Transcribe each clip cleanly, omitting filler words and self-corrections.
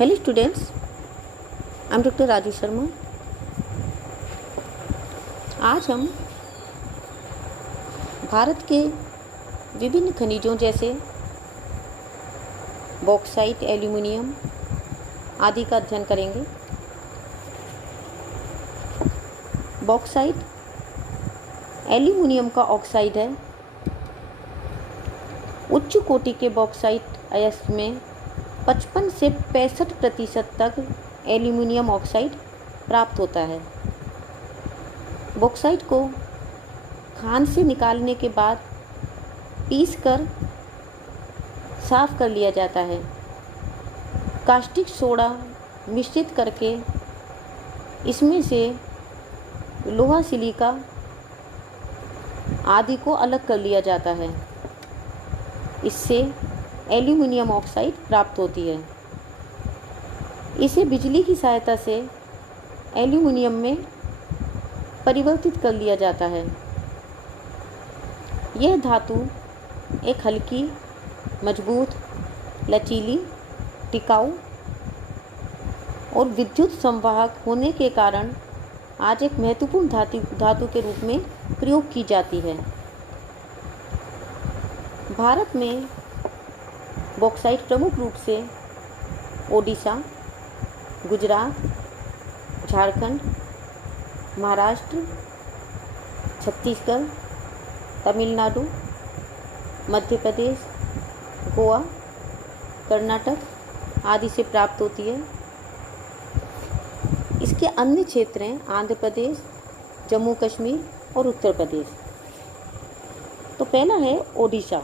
Hello students, I am doctor Raju Sharma. आज हम भारत के विभिन्न खनिजों जैसे बॉक्साइट, एल्यूमिनियम आदि का अध्ययन करेंगे। बॉक्साइट एल्यूमिनियम का ऑक्साइड है। उच्च कोटि के बॉक्साइट अयस्क में 55 से 65% तक एल्यूमिनियम ऑक्साइड प्राप्त होता है। बॉक्साइट को खान से निकालने के बाद पीसकर साफ कर लिया जाता है। कास्टिक सोडा मिश्रित करके इसमें से लोहा, सिलिका आदि को अलग कर लिया जाता है। इससे एल्यूमिनियम ऑक्साइड प्राप्त होती है। इसे बिजली की सहायता से एल्यूमिनियम में परिवर्तित कर लिया जाता है। यह धातु एक हल्की, मजबूत, लचीली, टिकाऊ और विद्युत संवाहक होने के कारण आज एक महत्वपूर्ण धातु के रूप में प्रयोग की जाती है। भारत में बॉक्साइट प्रमुख रूप से ओडिशा, गुजरात, झारखंड, महाराष्ट्र, छत्तीसगढ़, तमिलनाडु, मध्य प्रदेश, गोवा, कर्नाटक आदि से प्राप्त होती है। इसके अन्य क्षेत्र हैं आंध्र प्रदेश, जम्मू कश्मीर और उत्तर प्रदेश। तो पहला है ओडिशा।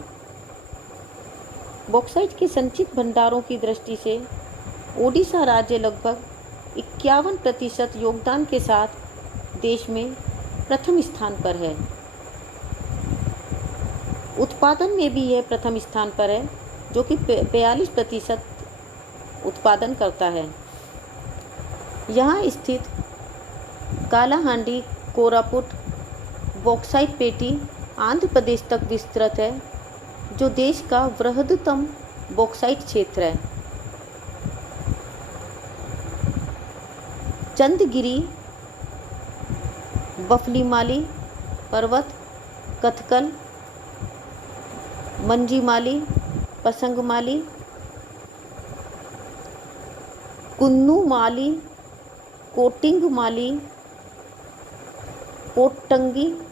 बॉक्साइट के संचित भंडारों की दृष्टि से ओडिशा राज्य लगभग 51% योगदान के साथ देश में प्रथम स्थान पर है। उत्पादन में भी यह प्रथम स्थान पर है, जो कि 42% उत्पादन करता है। यहाँ स्थित कालाहांडी कोरापुट बॉक्साइट पेटी आंध्र प्रदेश तक विस्तृत है, जो देश का वृहत्तम बॉक्साइट क्षेत्र है। चंदगिरी, बफलीमाली पर्वत, कथकल, मंजीमाली, पसंगमाली, कुन्नुमाली, कोटिंगमाली, कोट्टंगी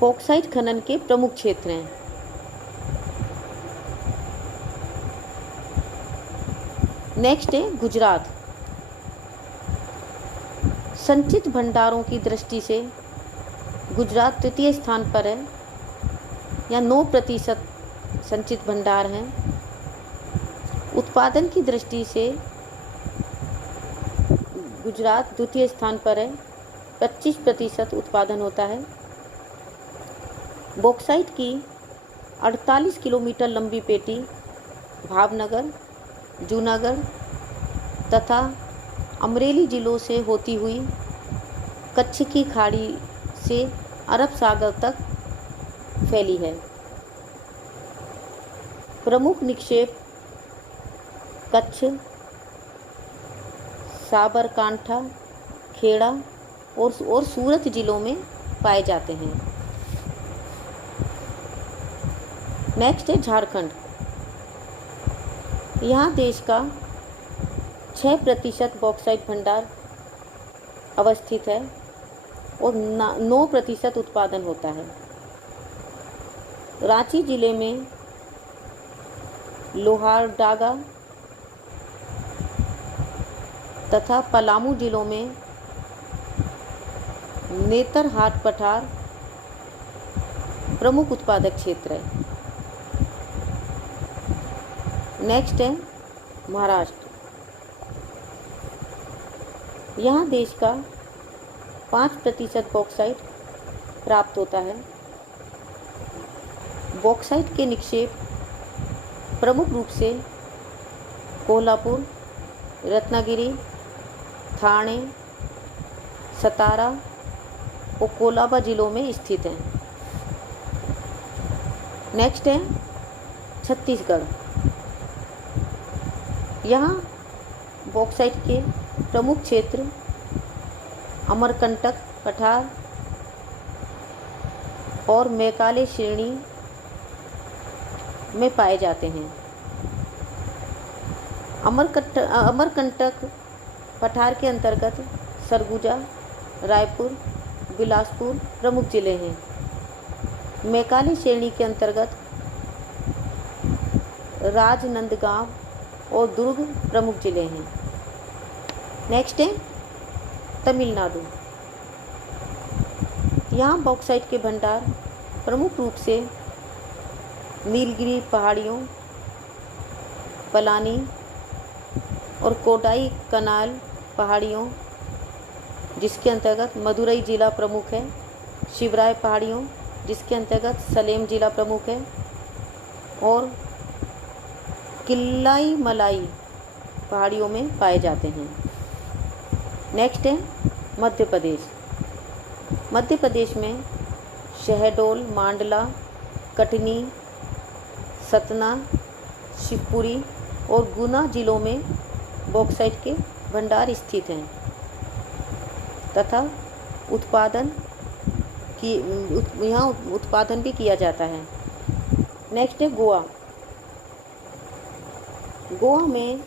बॉक्साइट खनन के प्रमुख क्षेत्र हैं। नेक्स्ट है गुजरात। संचित भंडारों की दृष्टि से गुजरात तृतीय स्थान पर है। यहाँ 9% संचित भंडार हैं। उत्पादन की दृष्टि से गुजरात द्वितीय स्थान पर है। 25% उत्पादन होता है। बॉक्साइट की 48 किलोमीटर लंबी पेटी भावनगर, जूनागढ़ तथा अमरेली जिलों से होती हुई कच्छ की खाड़ी से अरब सागर तक फैली है। प्रमुख निक्षेप कच्छ, साबरकांठा, खेड़ा और सूरत जिलों में पाए जाते हैं। नेक्स्ट है झारखंड। यहाँ देश का 6% बॉक्साइट भंडार अवस्थित है और 9% उत्पादन होता है। रांची जिले में लोहारडागा तथा पलामू जिलों में नेतरहाट पठार प्रमुख उत्पादक क्षेत्र है। नेक्स्ट है महाराष्ट्र। यहाँ देश का 5% बॉक्साइट प्राप्त होता है। बॉक्साइट के निक्षेप प्रमुख रूप से कोल्हापुर, रत्नागिरी, ठाणे, सतारा और कोलाबा जिलों में स्थित हैं। नेक्स्ट है छत्तीसगढ़। यहाँ बॉक्साइट के प्रमुख क्षेत्र अमरकंटक पठार और मैकाले श्रेणी में पाए जाते हैं। अमरकंटक पठार के अंतर्गत सरगुजा, रायपुर, बिलासपुर प्रमुख जिले हैं। मैकाले श्रेणी के अंतर्गत राजनांदगांव और दुर्ग प्रमुख जिले हैं। नेक्स्ट है तमिलनाडु। यहाँ बॉक्साइट के भंडार प्रमुख रूप से नीलगिरी पहाड़ियों, पलानी और कोडाई कनाल पहाड़ियों, जिसके अंतर्गत मदुरई जिला प्रमुख है, शिवराय पहाड़ियों, जिसके अंतर्गत सलेम जिला प्रमुख है, और किल्लाई मलाई पहाड़ियों में पाए जाते हैं। नेक्स्ट है मध्य प्रदेश। मध्य प्रदेश में शहडोल, मांडला, कटनी, सतना, शिवपुरी और गुना जिलों में बॉक्साइट के भंडार स्थित हैं तथा यहाँ उत्पादन भी किया जाता है। नेक्स्ट है गोवा। गोवा में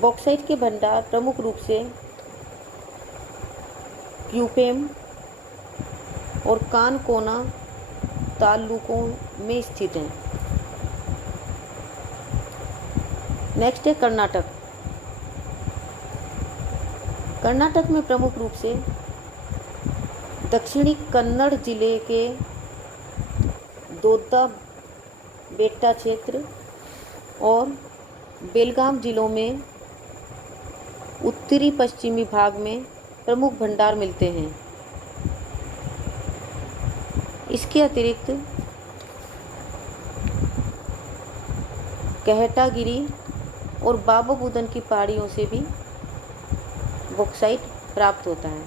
बॉक्साइट के भंडार प्रमुख रूप से क्यूपेम और कानकोना तालुकों में स्थित हैं। नेक्स्ट है कर्नाटक। कर्नाटक में प्रमुख रूप से दक्षिणी कन्नड़ जिले के दोड्डा बेट्टा क्षेत्र और बेलगाम जिलों में उत्तरी पश्चिमी भाग में प्रमुख भंडार मिलते हैं। इसके अतिरिक्त कहटागिरी और बाबा बुदन की पहाड़ियों से भी बॉक्साइट प्राप्त होता है।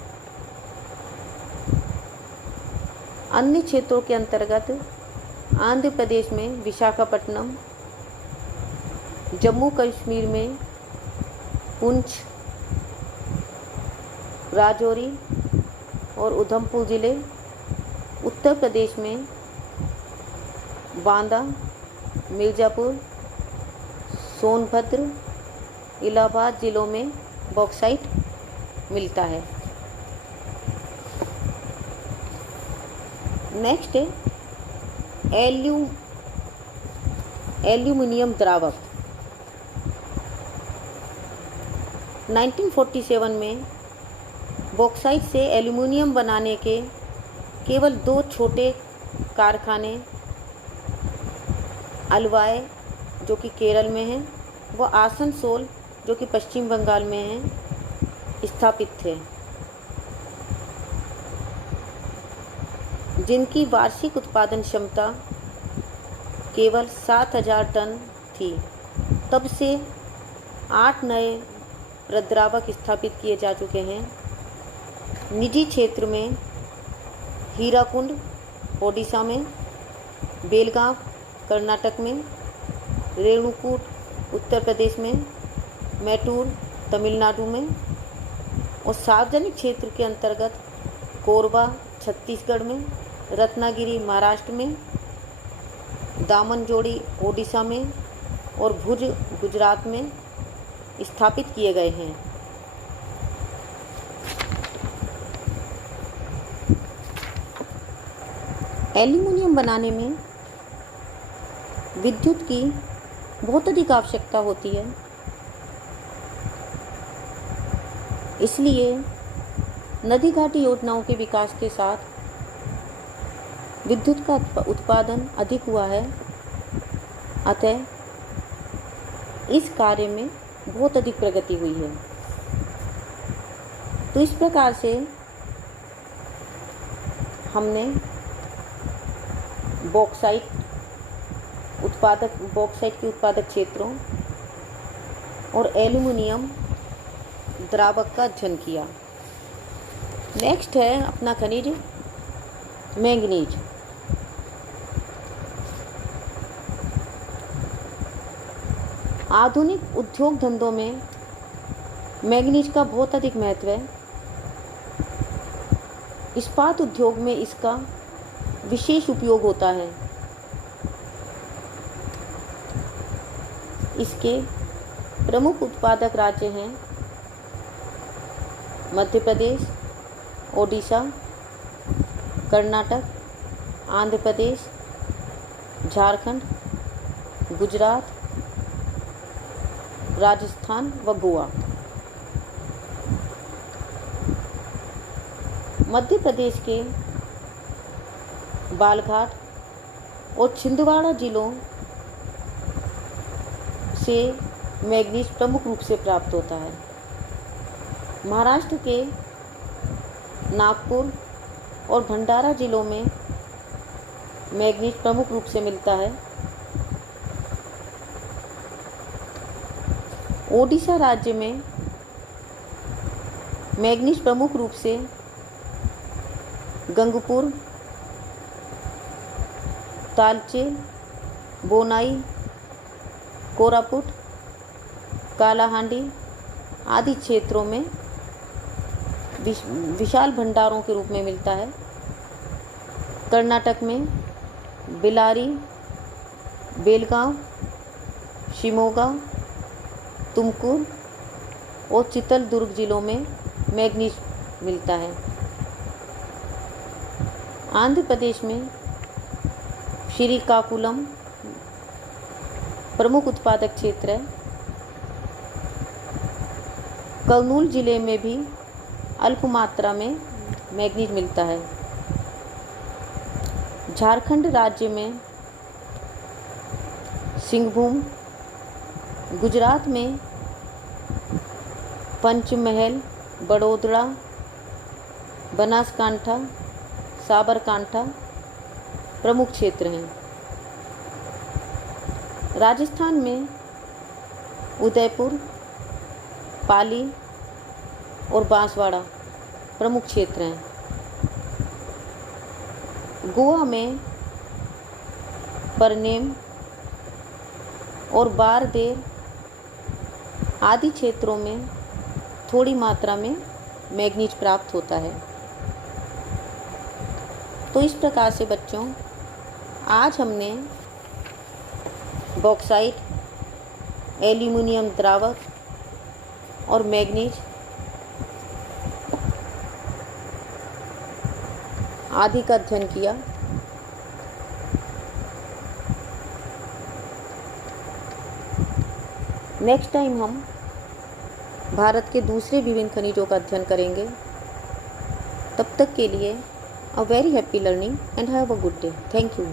अन्य क्षेत्रों के अंतर्गत आंध्र प्रदेश में विशाखापट्टनम, जम्मू कश्मीर में पुंछ, राजौरी और उधमपुर जिले, उत्तर प्रदेश में बांदा, मिर्ज़ापुर, सोनभद्र, इलाहाबाद जिलों में बॉक्साइट मिलता है। नेक्स्ट है एल्यूमिनियम द्रावक। 1947 में बॉक्साइट से एल्यूमिनियम बनाने के केवल 2 छोटे कारखाने अलवाय जो कि केरल में है व आसनसोल जो कि पश्चिम बंगाल में है स्थापित थे, जिनकी वार्षिक उत्पादन क्षमता केवल 7000 टन थी। तब से 8 नए प्रद्रावक स्थापित किए जा चुके हैं। निजी क्षेत्र में हीराकुंड ओडिशा में, बेलगाम कर्नाटक में, रेणुकूट उत्तर प्रदेश में, मैटूर तमिलनाडु में और सार्वजनिक क्षेत्र के अंतर्गत कोरबा छत्तीसगढ़ में, रत्नागिरी महाराष्ट्र में, दामनजोड़ी ओडिशा में और भुज गुजरात में स्थापित किए गए हैं। एल्यूमिनियम बनाने में विद्युत की बहुत अधिक आवश्यकता होती है, इसलिए नदी घाटी योजनाओं के विकास के साथ विद्युत का उत्पादन अधिक हुआ है। अतः इस कार्य में बहुत अधिक प्रगति हुई है। तो इस प्रकार से हमने बॉक्साइट के उत्पादक क्षेत्रों और एल्यूमिनियम द्रावक का अध्ययन किया। नेक्स्ट है अपना खनिज आधुनिक उद्योग धंधों में मैंगनीज का बहुत अधिक महत्व है। इस्पात उद्योग में इसका विशेष उपयोग होता है। इसके प्रमुख उत्पादक राज्य हैं मध्य प्रदेश, ओडिशा, कर्नाटक, आंध्र प्रदेश, झारखंड, गुजरात, राजस्थान व गोवा। मध्य प्रदेश के बालघाट और छिंदवाड़ा जिलों से मैंगनीज प्रमुख रूप से प्राप्त होता है। महाराष्ट्र के नागपुर और भंडारा जिलों में मैंगनीज प्रमुख रूप से मिलता है। ओडिशा राज्य में मैंगनीज प्रमुख रूप से गंगपुर, तालचेर, बोनाई, कोरापुट, कालाहांडी आदि क्षेत्रों में विशाल भंडारों के रूप में मिलता है। कर्नाटक में बेल्लारी, बेलगांव, शिमोगा, तुमकुर और चित्रदुर्ग जिलों में मैंगनीज मिलता है। आंध्र प्रदेश में श्रीकाकुलम प्रमुख उत्पादक क्षेत्र है। कर्नूल जिले में भी अल्प मात्रा में मैंगनीज मिलता है। झारखंड राज्य में सिंहभूम, गुजरात में पंचमहल, बड़ोदरा, बनासकांठा, साबरकांठा प्रमुख क्षेत्र हैं। राजस्थान में उदयपुर, पाली और बांसवाड़ा प्रमुख क्षेत्र हैं। गोवा में परनेम और बारदेर आदि क्षेत्रों में थोड़ी मात्रा में मैंगनीज प्राप्त होता है। तो इस प्रकार से बच्चों आज हमने बॉक्साइट, एल्यूमिनियम द्रावक और मैंगनीज आदि का अध्ययन किया। नेक्स्ट टाइम हम भारत के दूसरे विभिन्न खनिजों का अध्ययन करेंगे। तब तक के लिए a very happy learning and have a good day. Thank you.